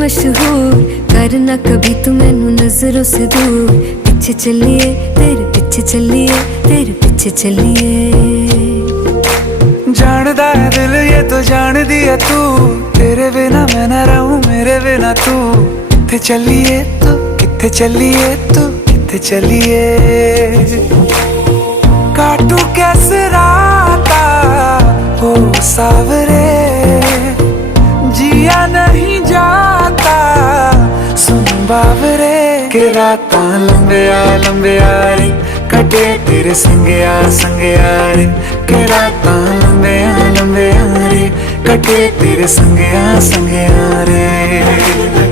मशहूर, करना कभी तू मैनू नजरों से दूर। पीछे चलिए तेरे पीछे चलिए, तेरे पीछे चलिए। जानदा है दिल ये तो जान दिया तू, तेरे बिना मैं ना रहूं मेरे बिना तू। किथे चलिए तू, किथे चलिए तू, किथे चलिए। काटू कैसे राता हो सावरे, जिया नहीं जाता सुन बावरे। के रातां लंबिया लंबिया रे, कटे तेरे संगया संगया रे। के रातां लंबिया लंबिया रे, कटे तेरे संगया संगया रे।